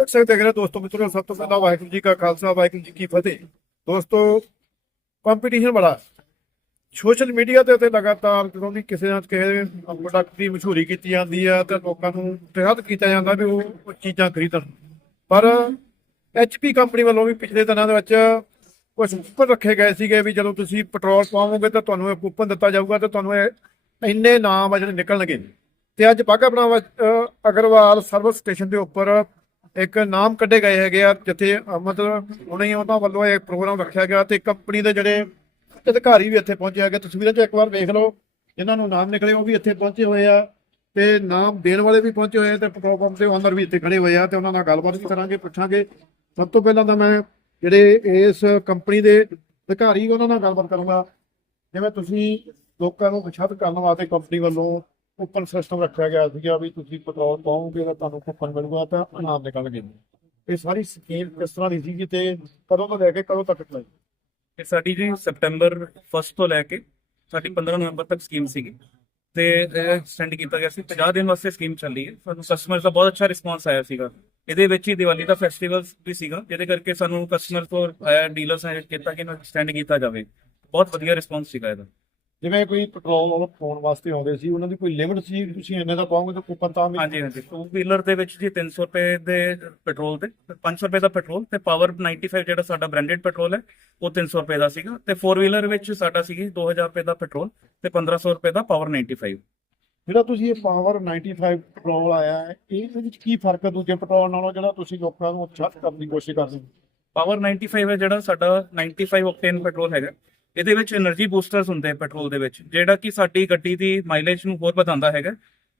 ਦੇਖ ਸਕਦੇ ਹੈਗੇ ਦੋਸਤੋ ਮਿੱਤਰੋ ਸਭ ਤੋਂ ਪਹਿਲਾਂ ਵਾਹਿਗੁਰੂ ਜੀ ਕਾ ਖਾਲਸਾ, ਵਾਹਿਗੁਰੂ ਜੀ ਕੀ ਫਤਿਹ। ਦੋਸਤੋ ਕੰਪੀਟੀਸ਼ਨ ਬੜਾ ਸੋਸ਼ਲ ਮੀਡੀਆ ਤੇ ਤੇ ਲਗਾਤਾਰ ਜਦੋਂ ਵੀ ਕਿਸੇ ਨਾ ਕਿਸੇ ਪ੍ਰੋਡਕਟ ਦੀ ਮਸ਼ਹੂਰੀ ਕੀਤੀ ਜਾਂਦੀ ਹੈ ਤੇ ਲੋਕਾਂ ਨੂੰ ਉਤਸ਼ਾਹਿਤ ਕੀਤਾ ਜਾਂਦਾ ਵੀ ਉਹ ਉਹ ਚੀਜ਼ਾਂ ਖਰੀਦਣ। ਪਰ ਐਚਪੀ ਕੰਪਨੀ ਵੱਲੋਂ ਵੀ ਪਿਛਲੇ ਦਿਨਾਂ ਦੇ ਵਿੱਚ ਕੁਝ ਕੂਪਨ ਰੱਖੇ ਗਏ ਸੀਗੇ ਵੀ ਜਦੋਂ ਤੁਸੀਂ ਪੈਟਰੋਲ ਪਾਵੋਗੇ ਤਾਂ ਤੁਹਾਨੂੰ ਇਹ ਕੂਪਨ ਦਿੱਤਾ ਜਾਊਗਾ ਤੇ ਤੁਹਾਨੂੰ ਇਹ ਇੰਨੇ ਨਾਮ ਆ ਜਿਹੜੇ ਨਿਕਲਣਗੇ। ਤੇ ਅੱਜ ਬਾਘਾ ਬਣਾਵਾ ਅਗਰਵਾਲ ਸਰਵਿਸ ਸਟੇਸ਼ਨ ਦੇ ਉੱਪਰ ਇੱਕ ਨਾਮ ਕੱਢੇ ਗਏ ਹੈਗੇ ਆ, ਜਿੱਥੇ ਮਤਲਬ ਹੁਣੇ ਹੀ ਉਹਨਾਂ ਵੱਲੋਂ ਇਹ ਪ੍ਰੋਗਰਾਮ ਰੱਖਿਆ ਗਿਆ ਤੇ ਕੰਪਨੀ ਦੇ ਜਿਹੜੇ ਅਧਿਕਾਰੀ ਵੀ ਇੱਥੇ ਪਹੁੰਚੇ ਹੈਗੇ। ਤਸਵੀਰਾਂ 'ਚ ਇੱਕ ਵਾਰ ਵੇਖ ਲਓ, ਜਿਨ੍ਹਾਂ ਨੂੰ ਨਾਮ ਨਿਕਲੇ ਉਹ ਵੀ ਇੱਥੇ ਪਹੁੰਚੇ ਹੋਏ ਆ ਤੇ ਨਾਮ ਦੇਣ ਵਾਲੇ ਵੀ ਪਹੁੰਚੇ ਹੋਏ ਆ ਤੇ ਪੈਟਰੋਲ ਪੰਪ ਦੇ ਓਨਰ ਵੀ ਇੱਥੇ ਖੜੇ ਹੋਏ ਆ ਤੇ ਉਹਨਾਂ ਨਾਲ ਗੱਲਬਾਤ ਵੀ ਕਰਾਂਗੇ, ਪੁੱਛਾਂਗੇ। ਸਭ ਤੋਂ ਪਹਿਲਾਂ ਤਾਂ ਮੈਂ ਜਿਹੜੇ ਇਸ ਕੰਪਨੀ ਦੇ ਅਧਿਕਾਰੀ ਉਹਨਾਂ ਨਾਲ ਗੱਲਬਾਤ ਕਰੂੰਗਾ। ਜਿਵੇਂ ਤੁਸੀਂ ਲੋਕਾਂ ਨੂੰ ਉਤਸ਼ਾਹਿਤ ਕਰਨ ਵਾਸਤੇ ਕੰਪਨੀ ਵੱਲੋਂ ਕੂਪਨ ਸਿਸਟਮ ਰੱਖਿਆ ਗਿਆ ਸੀਗਾ ਵੀ ਤੁਸੀਂ ਪੈਟਰੋਲ ਪਾਓਗੇ ਤਾਂ ਤੁਹਾਨੂੰ ਕੂਪਨ ਮਿਲੂਗਾ ਤਾਂ ਇਨਾਮ ਨਿਕਲਣਗੇ ਇਹ ਸਾਰੀ ਸਕੀਮ ਕਿਸ ਤਰ੍ਹਾਂ ਦੀ ਸੀਗੀ ਤੇ ਕਦੋਂ ਤੋਂ ਲੈ ਕੇ ਕਦੋਂ ਤੱਕ ਚਲਾਈ ਇਹ ਸਾਡੀ ਜੀ ਸਪਟੈਂਬਰ 1 ਤੋਂ ਲੈ ਕੇ ਸਾਡੀ 15 ਨਵੰਬਰ ਤੱਕ ਸਕੀਮ ਸੀਗੀ। ਤੇ ਐਕਸਟੈਂਡ ਕੀਤਾ ਗਿਆ ਸੀ। 50 ਦਿਨ ਵਾਸਤੇ ਸਕੀਮ ਚੱਲੀ ਹੈ। ਸਾਨੂੰ ਕਸਟਮਰ ਦਾ ਬਹੁਤ ਅੱਛਾ ਰਿਸਪਾਂਸ ਆਇਆ ਸੀਗਾ। ਇਹਦੇ ਵਿੱਚ ਹੀ ਦੀਵਾਲੀ ਦਾ ਫੈਸਟੀਵਲ ਵੀ ਸੀਗਾ। ਜਿਹਦੇ ਕਰਕੇ ਸਾਨੂੰ ਕਸਟਮਰ ਤੋਂ ਆਇਆ ਡੀਲਰਸ ਨੇ ਕੀਤਾ ਕਿ ਇਹਨੂੰ ਐਕਸਟੈਂਡ ਕੀਤਾ ਜਾਵੇ। ਬਹੁਤ ਵਧੀਆ ਰਿਸਪਾਂਸ ਸੀਗਾ ਇਹਦਾ। ਜਿਵੇਂ ਕੋਈ ਪੈਟਰੋਲ ਪਾਉਣ ਵਾਸਤੇ ਆਉਂਦੇ ਸੀ ਉਹਨਾਂ ਦੀ ਕੋਈ ਲਿਮਿਟ ਸੀ ਤੁਸੀਂ ਇੰਨੇ ਦਾ ਪਾਓਗੇ ਤਾਂ ਕੂਪਨ ਤਾਂ ਮਿਲ- ਹਾਂਜੀ ਹਾਂਜੀ। ਟੂ ਵੀਲਰ ਦੇ ਵਿੱਚ ਜੀ 300 ਰੁਪਏ ਦੇ ਪੈਟਰੋਲ ਤੇ 500 ਰੁਪਏ ਦਾ ਪੈਟਰੋਲ ਤੇ ਪਾਵਰ 95 ਜਿਹੜਾ ਸਾਡਾ ਬ੍ਰਾਂਡਡ ਪੈਟਰੋਲ ਹੈ ਉਹ 300 ਰੁਪਏ ਦਾ ਸੀਗਾ। ਤੇ 4 ਵੀਲਰ ਵਿੱਚ ਸਾਡਾ ਸੀਗੀ 2000 ਰੁਪਏ ਦਾ ਪੈਟਰੋਲ ਤੇ 1500 ਰੁਪਏ ਦਾ ਪਾਵਰ 95 ਜਿਹੜਾ ਤੁਸੀਂ ਇਹ ਪਾਵਰ 95 ਪੈਟਰੋਲ ਆਇਆ ਹੈ ਇਹਦੇ ਵਿੱਚ ਕੀ ਫ਼ਰਕ ਹੈ ਦੂਜੇ ਪੈਟਰੋਲ ਨਾਲੋਂ ਜਿਹੜਾ ਤੁਸੀਂ ਲੋਕਾਂ ਨੂੰ ਉਤਸ਼ਾਹਿਤ ਕਰਨ ਦੀ ਕੋਸ਼ਿਸ਼ ਕਰਦੇ ਹੋ? ਪਾਵਰ 95 ਹੈ ਜਿਹੜਾ ਸਾਡਾ 95 ਓਕਟੇਨ ਪੈਟਰੋਲ ਹੈਗਾ। ਇਹਦੇ ਵਿੱਚ એનર્ਜੀ ਬੂਸਟਰਸ ਹੁੰਦੇ ਪੈਟਰੋਲ ਦੇ ਵਿੱਚ ਜਿਹੜਾ ਕਿ ਸਾਡੀ ਗੱਡੀ ਦੀ ਮਾਈਲੇਜ ਨੂੰ ਹੋਰ ਵਧਾਉਂਦਾ ਹੈਗਾ।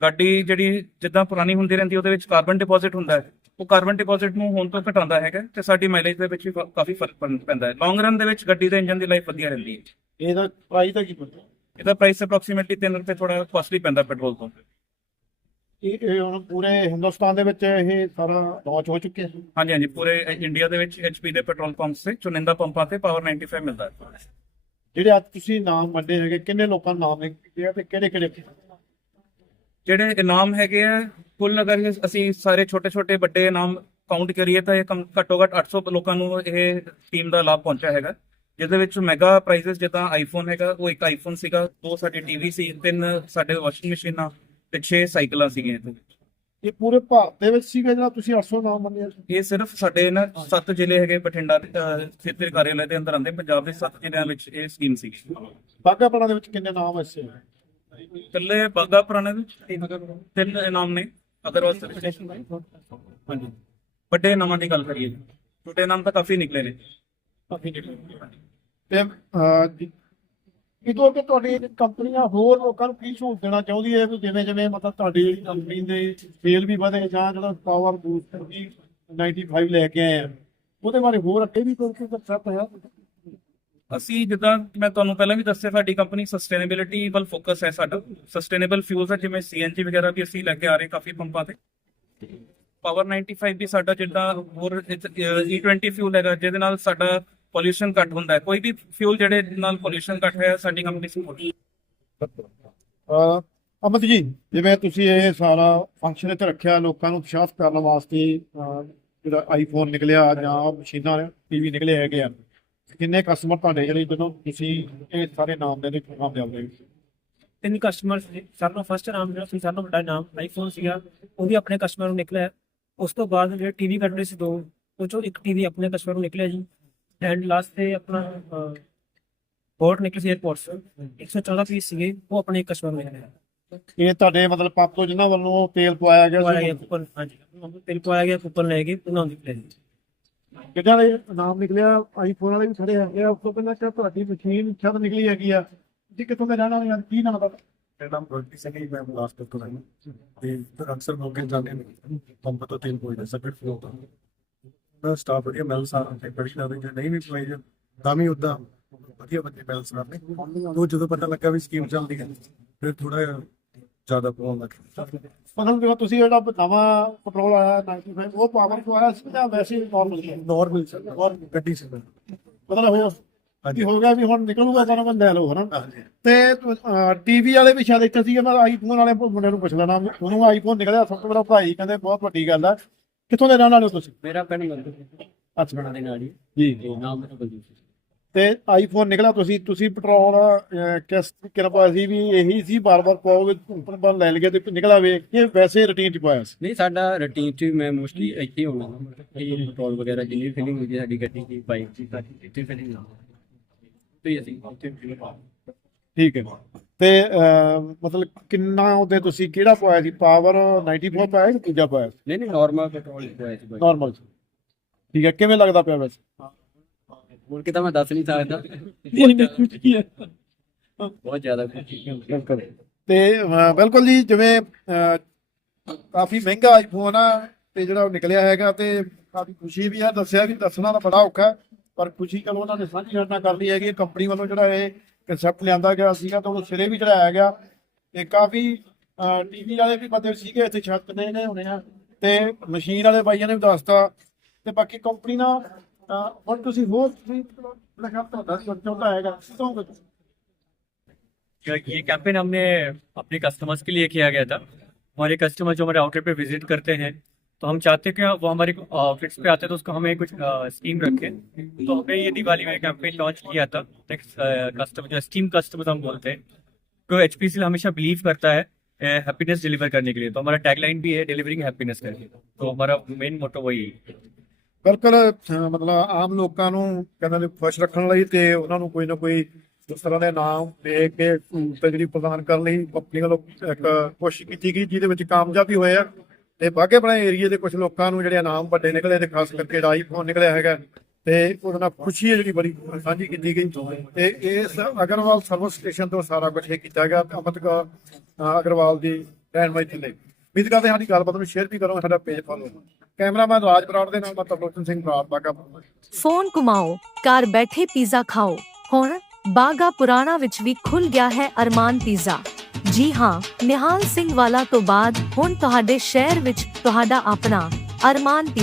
ਗੱਡੀ ਜਿਹੜੀ ਜਿੱਦਾਂ ਪੁਰਾਣੀ ਹੁੰਦੀ ਰਹਿੰਦੀ ਉਹਦੇ ਵਿੱਚ ਕਾਰਬਨ ਡਿਪੋਜ਼ਿਟ ਹੁੰਦਾ ਹੈ। ਉਹ ਕਾਰਬਨ ਡਿਪੋਜ਼ਿਟ ਨੂੰ ਹੋਣ ਤੋਂ ਘਟਾਉਂਦਾ ਹੈਗਾ ਤੇ ਸਾਡੀ ਮਾਈਲੇਜ ਦੇ ਵਿੱਚ ਵੀ ਕਾਫੀ ਫ਼ਰਕ ਪੈਂਦਾ ਹੈ। ਲੌਂਗ ਰਨ ਦੇ ਵਿੱਚ ਗੱਡੀ ਦੇ ਇੰਜਨ ਦੀ ਲਾਈਫ ਵਧੀਆ ਰਹਿੰਦੀ ਹੈ। ਇਹਦਾ ਪ੍ਰਾਈਸ ਦਾ ਕੀ ਪਤਾ? ਇਹਦਾ ਪ੍ਰਾਈਸ ਅਪਰੋਕਸੀਮੇਟਲੀ 3 ਰੁਪਏ ਥੋੜਾ ਕਾਸਟਲੀ ਪੈਂਦਾ ਪੈਟਰੋਲ ਤੋਂ। ਇਹ ਹੁਣ ਪੂਰੇ ਹਿੰਦੁਸਤਾਨ ਦੇ ਵਿੱਚ ਇਹ ਸਾਰਾ ਲਾਂਚ ਹੋ ਚੁੱਕਿਆ ਹਾਂਜੀ ਹਾਂਜੀ ਪੂਰੇ ਇੰਡੀਆ ਦੇ ਵਿੱਚ ਐਚਪੀ ਦੇ ਪੈਟਰੋਲ ਪੰਪਸ ਤੇ ਚੁਨਿੰਦਾ ਪੰਪਾਂ ਤੇ ਪਾਵਰ 95 ਮਿਲਦਾ ਹੈ। ਜਿਹੜੇ ਅੱਜ ਤੁਸੀਂ ਨਾਮ ਵੰਡੇ ਹੈਗੇ, ਕਿੰਨੇ ਲੋਕਾਂ ਨੂੰ ਨਾਮ ਲਿਖੇ ਆ ਤੇ ਕਿਹੜੇ ਕਿਹੜੇ ਜਿਹੜੇ ਇਨਾਮ ਹੈਗੇ ਆ, ਕੁੱਲ ਅਗਰ ਅਸੀਂ ਸਾਰੇ ਛੋਟੇ ਛੋਟੇ ਵੱਡੇ ਇਨਾਮ ਕਾਊਂਟ ਕਰੀਏ ਤਾਂ ਇਹ ਘੱਟੋ ਘੱਟ 800 ਲੋਕਾਂ ਨੂੰ ਇਹ ਸਕੀਮ ਦਾ ਲਾਭ ਪਹੁੰਚਿਆ ਹੈਗਾ। ਜਿਹਦੇ ਵਿੱਚ ਮੈਗਾ ਪ੍ਰਾਈਜ਼ਸ ਜਿੱਦਾਂ ਆਈਫੋਨ ਹੈਗਾ, ਉਹ ਇੱਕ ਆਈਫੋਨ ਸੀਗਾ, ਦੋ ਸਾਡੇ ਟੀਵੀ ਸੀ, ਤਿੰਨ ਸਾਡੇ ਵਾਸ਼ਿੰਗ ਮਸ਼ੀਨਾਂ ਤੇ 6 ਸਾਈਕਲਾਂ ਸੀਗੀਆਂ ਇਹਦੇ ਇਹ ਪੂਰੇ ਭਾਰਤ ਦੇ ਵਿੱਚ ਸੀਗਾ ਜਿਹੜਾ ਤੁਸੀਂ 800 ਨਾਮ ਸੀ? ਇਹ ਸਿਰਫ ਸਾਡੇ ਨਾ ਸੱਤ ਜ਼ਿਲ੍ਹੇ ਹੈਗੇ ਬਠਿੰਡਾ ਦੇ, ਖੇਤਰੀ ਕਾਰਿਆਲੇ ਦੇ ਅੰਦਰ ਆਉਂਦੇ। ਪੰਜਾਬ ਦੇ ਸੱਤ ਜ਼ਿਲ੍ਹਿਆਂ ਵਿੱਚ ਇਹ ਸਕੀਮ ਸੀਗੀ। ਬਾਗਾਪੜਾ ਦੇ ਵਿੱਚ ਕਿੰਨੇ ਨਾਮ ਐਸੇ ਹੈ ਇਕੱਲੇ ਬਾਗਾ ਪੁਰਾਣੇ ਵਿੱਚ ਤਿੰਨ ਇਨਾਮ ਨੇ ਸਰਟੀਫਿਕੇਸ਼ਨ ਹਾਂਜੀ। ਵੱਡੇ ਇਨਾਮਾਂ ਦੀ ਗੱਲ ਕਰੀਏ ਛੋਟੇ ਇਨਾਮ ਤਾਂ ਕਾਫੀ ਨਿਕਲੇ ਨੇ। ਤੇ ਅਹ, ਕਿਦੋਂ ਕਿ ਤੁਹਾਡੀ ਕੰਪਨੀਆਂ ਹੋਰ ਲੋਕਾਂ ਨੂੰ ਕੀ ਸਹੂਲਤ ਦੇਣਾ ਚਾਹੁੰਦੀ ਹੈ? ਵੀ ਜਿਵੇਂ ਜਿਵੇਂ ਮਤਲਬ ਤੁਹਾਡੀ ਜਿਹੜੀ ਕੰਪਨੀ ਦੇ ਸੇਲ ਵੀ ਵਧੇ ਜਾਂ ਜਿਹੜਾ ਪਾਵਰ ਬੂਸਟਰ ਦੀ 95 ਲੈ ਕੇ ਆਏ ਆ। ਉਹਦੇ ਬਾਰੇ ਹੋਰ ਅੱਗੇ ਵੀ ਕੋਈ ਦੱਸਿਆ ਪਿਆ ਅਸੀਂ ਜਿੱਦਾਂ ਮੈਂ ਤੁਹਾਨੂੰ ਪਹਿਲਾਂ ਵੀ ਦੱਸਿਆ ਸਾਡੀ ਕੰਪਨੀ ਸਸਟੇਨੇਬਿਲਿਟੀ ਵੱਲ ਫੋਕਸ ਹੈ ਸਾਡਾ। ਸਸਟੇਨੇਬਲ ਫਿਊਲਸ ਹੈ ਜਿਵੇਂ ਸੀਐਨਜੀ ਵਗੈਰਾ ਵੀ ਅਸੀਂ ਲੈ ਕੇ ਆ ਰਹੇ ਕਾਫੀ ਪੰਪਾਂ ਤੇ। ਪਾਵਰ 95 ਵੀ ਸਾਡਾ ਜਿੱਦਾਂ ਹੋਰ E20 ਫਿਊਲ ਹੈਗਾ ਜਿਹਦੇ ਨਾਲ ਸਾਡਾ ਪੋਲੂਸ਼ਨ ਘੱਟ ਹੁੰਦਾ ਹੈ। ਕੋਈ ਵੀ ਫਿਊਲ ਜਿਹੜੇ ਨਾਲ ਪੋਲੂਸ਼ਨ ਘੱਟ ਹੈ ਸਾਡੀ ਕੰਪਨੀ ਸਪੋਰਟ ਅਮਿਤ ਜੀ ਜਿਵੇਂ ਤੁਸੀਂ ਇਹ ਸਾਰਾ ਫੰਕਸ਼ਨ ਇੱਥੇ ਰੱਖਿਆ ਲੋਕਾਂ ਨੂੰ ਉਤਸ਼ਾਹਿਤ ਕਰਨ ਵਾਸਤੇ ਜਿਹੜਾ ਆਈਫੋਨ ਨਿਕਲਿਆ ਜਾਂ ਮਸ਼ੀਨਾਂ ਟੀਵੀ ਨਿਕਲੇ ਹੈਗੇ ਆ ਕਿੰਨੇ ਕਸਟਮਰ ਤੁਹਾਡੇ ਜਿਹੜੇ ਜਦੋਂ ਤੁਸੀਂ ਇਹ ਸਾਰੇ ਨਾਮ ਦੇ ਦੇ ਪ੍ਰੋਗਰਾਮ ਦੇ ਆਉਂਦੇ ਤਿੰਨ ਕਸਟਮਰ ਸੀ ਸਾਰਿਆਂ ਨੂੰ ਫਸਟ ਨਾਮ ਜਿਹੜਾ ਸੀ ਸਾਰਿਆਂ ਨੂੰ ਵੱਡਾ ਨਾਮ ਆਈਫੋਨ ਸੀਗਾ ਉਹ ਵੀ ਆਪਣੇ ਕਸਟਮਰ ਨੂੰ ਨਿਕਲਿਆ। ਉਸ ਤੋਂ ਬਾਅਦ ਜਿਹੜੇ ਟੀਵੀ ਕੱਢ ਸੀ ਦੋ ਉਹ ਚੋਂ ਇੱਕ ਟੀਵੀ ਆਪਣੇ ਕਸਟਮਰ ਨੂੰ ਨਿਕਲਿਆ ਜੀ। ਐਂਡ ਲਾਸਟ ਤੇ ਆਪਣਾ ਪੋਰਟ ਨਿਕਲੇ ਸੀ 에어ਪੋਰਟਸ 114 ਪੀਸ ਸੀਗੇ ਉਹ ਆਪਣੇ ਕਸਟਮਰ ਨੂੰ ਨਿਕਲਿਆ ਇਹ ਤੁਹਾਡੇ ਮਤਲਬ ਪੰਪ ਤੋਂ ਜਿਨ੍ਹਾਂ ਵੱਲੋਂ ਤੇਲ ਪਵਾਇਆ ਗਿਆ ਪਾਇਆ ਗਿਆ ਸੀ ਕੂਪਨ ਹਾਂਜੀ। ਤਿਲ ਪਾਇਆ ਗਿਆ ਕੂਪਨ ਲੈ ਕੇ ਉਹਨਾਂ ਨੂੰ ਨਿਕਲਿਆ ਜੀ। ਕਿਹਨਾਂ ਦੇ ਨਾਮ ਨਿਕਲਿਆ? ਆਈਫੋਨ ਵਾਲੇ ਵੀ ਖੜੇ ਹੈਗੇ ਆ। ਉਸ ਤੋਂ ਪਹਿਲਾਂ ਕਿ ਤੁਹਾਡੀ ਮਸ਼ੀਨ ਛੱਤ ਨਿਕਲੀ ਹੈਗੀ ਆ? ਜੀ ਕਿੱਥੋਂ ਦੇ ਰਹਿਣ ਵਾਲੇ ਆ? ਕੀ ਨਾਮ ਦਾ ਮੇਰਾ ਨਾਮ ਗੁਰਪ੍ਰੀਤ ਸਿੰਘ ਹੈ ਜੀ, ਮੈਂ ਬਿਲਾਸਪੁਰ ਤੋਂ ਹਾਂ ਤੇ ਅਕਸਰ ਮੌਕੇ ਜਾਂਦੇ ਨੇ। ਪੰਪ ਤੋਂ ਤੇਲ ਕੋਈ ਸਬਮਿਟ ਫਲੋ ਤੋਂ। ਮੈਂ ਸਟਾਫ ਵਧੀਆ ਮਿਲ ਸਾਰਾ ਤੇ ਬੜੀ ਲੱਗਦੀ ਜੇ ਨਹੀਂ ਵੀ ਪਈ ਤਾਂ ਵੀ ਉਦਾਂ ਵਧੀਆ ਬੰਦੇ ਮਿਲ ਸਕਦੇ ਤੋਂ ਜਦੋਂ ਪਤਾ ਲੱਗਾ ਵੀ ਸਕੀਮ ਚੱਲਦੀ ਹੈ ਫਿਰ ਥੋੜਾ ਜ਼ਿਆਦਾ ਪਾਉਣ ਲੱਗ ਮਤਲਬ ਜਿਵੇਂ ਤੁਸੀਂ ਜਿਹੜਾ ਨਵਾਂ ਪੈਟਰੋਲ ਆਇਆ 95 ਉਹ ਪਾਵਰ ਤੋਂ ਆਇਆ ਸੀ ਜਾਂ ਵੈਸੇ ਨਾਰਮਲ ਸੀ? ਨਾਰਮਲ ਔਰ ਗੱਡੀ ਸੀ। ਮਤਲਬ ਹੋਇਆ। ਕੀ ਹਾਂਜੀ ਹੋ ਗਿਆ ਵੀ ਹੁਣ ਨਿਕਲੂਗਾ ਤਾਂ ਮੈਂ ਲੈ ਲਓ ਹਨਾ? ਤੇ ਟੀਵੀ ਵਾਲੇ ਵੀ ਸ਼ਾਇਦ ਇੱਥੇ ਸੀ ਮੈਂ ਆਈਫੋਨ ਵਾਲੇ ਮੁੰਡੇ ਨੂੰ ਪੁੱਛ ਲੈਣਾ ਉਹਨੂੰ ਆਈਫੋਨ ਨਿਕਲਿਆ ਸਭ ਤੋਂ ਬੜਾ ਭਾਈ ਕਹਿੰਦੇ ਬਹੁਤ ਵੱਡੀ ਗੱਲ ਆ ਕਿੱਥੋਂ ਦੇ ਰਹਿਣ ਵਾਲੇ ਹੋ ਤੁਸੀਂ? ਮੇਰਾ ਪਿੰਡ ਮੰਦਰ ਅੱਛਾ। ਬਣਾ ਦੇ ਨਾਲ ਹੀ। ਜੀ ਤੇ ਨਾਮ ਮੇਰਾ ਬਲਜੀਤ ਸਿੰਘ। ਤੇ ਆਈਫੋਨ ਨਿਕਲਾ ਤੁਸੀਂ ਤੁਸੀਂ ਪੈਟਰੋਲ ਅਹ, ਕਿਸ ਕਿਰਪਾ ਸੀ ਵੀ ਇਹੀ ਸੀ ਬਾਰ-ਬਾਰ ਪਾਓਗੇ ਉੱਪਰ ਬਾਰ ਲੈ ਲਗੇ ਤੇ ਨਿਕਲਾ ਵੇਖ ਕੇ ਵੈਸੇ ਰੁਟੀਨ ਚ ਪਾਇਆ ਸੀ? ਨਹੀਂ ਸਾਡਾ ਰੁਟੀਨ ਚ ਮੈਂ ਮੋਸਟਲੀ ਇੱਥੇ ਹੀ ਹੋਣਾ ਇਹ ਪੈਟਰੋਲ ਵਗੈਰਾ ਜਿੰਨੀ ਫਿਲਿੰਗ ਹੁੰਦੀ ਹੈ ਸਾਡੀ ਗੱਡੀ ਦੀ ਬਾਈਕ ਦੀ ਸਾਡੀ ਇੱਥੇ ਫਿਲਿੰਗ ਤੇ ਅਸੀਂ ਇੱਥੇ filling ਠੀਕ ਹੈ। ਤੇ ਮਤਲਬ ਕਿੰਨਾ ਉਹਦੇ ਤੁਸੀਂ ਕਿਹੜਾ ਪਾਇਆ ਸੀ? ਪਾਵਰ 94 ਪਾਇਆ ਕਿ ਦੂਜਾ ਪਾਇਆ ਸੀ? ਨਹੀਂ ਨਹੀਂ ਨਾਰਮਲ ਪੈਟਰੋਲ ਹੀ ਹੋਇਆ ਸੀ ਬਾਈ ਨਾਰਮਲ ਠੀਕ ਹੈ ਕਿਵੇਂ ਲੱਗਦਾ ਪਿਆ ਵੈਸੇ? ਮੁੜ ਕੇ ਤਾਂ ਮੈਂ ਦੱਸ ਨਹੀਂ ਸਕਦਾ। ਬਹੁਤ ਜ਼ਿਆਦਾ ਖੁਸ਼ੀ ਹੈ ਤੇ ਬਿਲਕੁਲ ਜੀ ਜਿਵੇਂ ਕਾਫੀ ਮਹਿੰਗਾ ਆਈਫੋਨ ਆ ਤੇ ਜਿਹੜਾ ਉਹ ਨਿਕਲਿਆ ਹੈਗਾ ਤੇ ਕਾਫੀ ਖੁਸ਼ੀ ਵੀ ਆ ਦੱਸਿਆ ਵੀ ਦੱਸਣਾ ਤਾਂ ਬੜਾ ਔਖਾ ਪਰ ਖੁਸ਼ੀ ਚਲੋ ਉਹਨਾਂ ਨੇ ਸਾਂਝੀ ਸਾਡੇ ਨਾਲ ਕਰ ਲਈ ਹੈਗੀ ਕੰਪਨੀ ਵੱਲੋਂ ਜਿਹੜਾ ਇਹ ਕਨਸੈਪਟ ਲਿਆਂਦਾ ਗਿਆ ਸੀਗਾ ਤਾਂ ਉਹ ਸਿਰੇ ਵੀ ਚੜਾਇਆ ਗਿਆ ਤੇ ਕਾਫੀ ਟੀਵੀ ਵਾਲੇ ਵੀ ਬੰਦੇ ਸੀਗੇ ਇੱਥੇ ਛੱਤ ਨੇ ਨੇ ਹੋਣੇ ਆ ਤੇ ਮਸ਼ੀਨ ਵਾਲੇ ਬਾਈਆਂ ਨੇ ਵੀ ਦੱਸਤਾ ਤੇ ਬਾਕੀ ਕੰਪਨੀ ਨਾਲ ਅਹ, ਹੁਣ ਤੁਸੀਂ ਹੋਰ ਤੁਸੀਂ ਮੇਰਾ ਖਿਆਲ ਤੁਹਾਡਾ ਚਾਹੁੰਦਾ ਹੈਗਾ ਕਹੋਗੇ ਤੁਸੀਂ ये कैंपेन हमने अपने कस्टमर्स के लिए किया गया था हमारे कस्टमर जो हमारे आउटलेट पे विजिट करते हैं तो हम चाहते हैं कि वो हमारे आउटलेट्स पे आते हैं तो उसको हमें कुछ स्कीम रखें तो हमने ये दिवाली में कैंपेन लॉन्च किया था कस्टमर जो स्टीम कस्टमर हम बोलते हैं तो एच हमेशा बिलीव करता है हैप्पीनेस डिलीवर करने के लिए तो हमारा टैगलाइन भी है डिलीवरिंग हैप्पीनेस करके तो हमारा मेन मोटो वही है ਬਿਲਕੁਲ ਅਹ ਮਤਲਬ ਆਮ ਲੋਕਾਂ ਨੂੰ ਕਹਿੰਦੇ ਨੇ ਖੁਸ਼ ਰੱਖਣ ਲਈ ਤੇ ਉਹਨਾਂ ਨੂੰ ਕੋਈ ਨਾ ਕੋਈ ਇਸ ਤਰ੍ਹਾਂ ਦੇ ਨਾਮ ਦੇ ਕੇ ਸਹੂਲਤ ਜਿਹੜੀ ਪ੍ਰਦਾਨ ਕਰਨ ਲਈ ਕੰਪਨੀ ਵੱਲੋਂ ਇੱਕ ਕੋਸ਼ਿਸ਼ ਕੀਤੀ ਗਈ ਜਿਹਦੇ ਵਿੱਚ ਕਾਮਯਾਬੀ ਹੋਏ ਆ ਤੇ ਬਾਗੇ ਬਣੇ ਏਰੀਏ ਦੇ ਕੁਝ ਲੋਕਾਂ ਨੂੰ ਜਿਹੜੇ ਇਨਾਮ ਵੱਡੇ ਨਿਕਲੇ ਤੇ ਖਾਸ ਕਰਕੇ ਆਈਫੋਨ ਨਿਕਲਿਆ ਹੈਗਾ, ਤੇ ਉਹਦੇ ਨਾਲ ਖੁਸ਼ੀ ਹੈ ਜਿਹੜੀ ਬੜੀ ਸਾਂਝੀ ਕੀਤੀ ਗਈ। ਤੇ ਇਸ ਅਗਰਵਾਲ ਸਰਵਿਸ ਸਟੇਸ਼ਨ ਤੋਂ ਸਾਰਾ ਕੁਝ ਇਹ ਕੀਤਾ ਗਿਆ ਤੇ ਅਮਿਤ ਅਗਰਵਾਲ ਦੀ ਰਹਿਨਮਾਈ ਥੱਲੇ। ਉਮੀਦ ਕਰਦੇ ਸਾਡੀ ਗੱਲਬਾਤ ਨੂੰ ਸ਼ੇਅਰ ਵੀ ਕਰੋ ਸਾਡਾ page follow cameraman Raj Brar ਦੇ ਨਾਲ ਮੈਂ ਤਰਲੋਚਨ ਸਿੰਘ ਬਰਾੜ ਬਾਗਾ ਫੋਨ ਘੁਮਾਓ, ਘਰ ਬੈਠੇ ਪੀਜ਼ਾ ਖਾਓ। ਹੁਣ ਬਾਗਾ ਪੁਰਾਣਾ ਵਿੱਚ ਵੀ ਖੁੱਲ ਗਿਆ ਹੈ ਅਰਮਾਨ ਪੀਜ਼ਾ ਜੀ ਹਾਂ ਨਿਹਾਲ ਸਿੰਘ ਵਾਲਾ ਤੋਂ ਬਾਅਦ ਹੁਣ ਤੁਹਾਡੇ ਸ਼ਹਿਰ ਵਿੱਚ ਤੁਹਾਡਾ ਆਪਣਾ ਅਰਮਾਨ